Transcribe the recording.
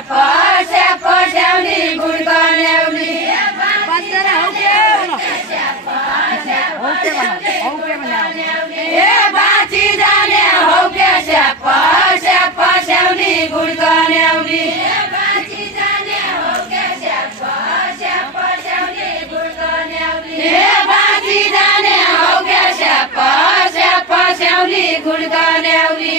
स्याप स्याप स्याउली गुडको ल्याउली ए बाँची जाने हौ के स्याप स्याप स्याउली गुडको ल्याउली बाँची जाने हौ के स्याप स्याप स्याउली गुडको ल्याउली ए बाँची जाने हौ के स्याप स्याप स्याउली गुडको ल्याउली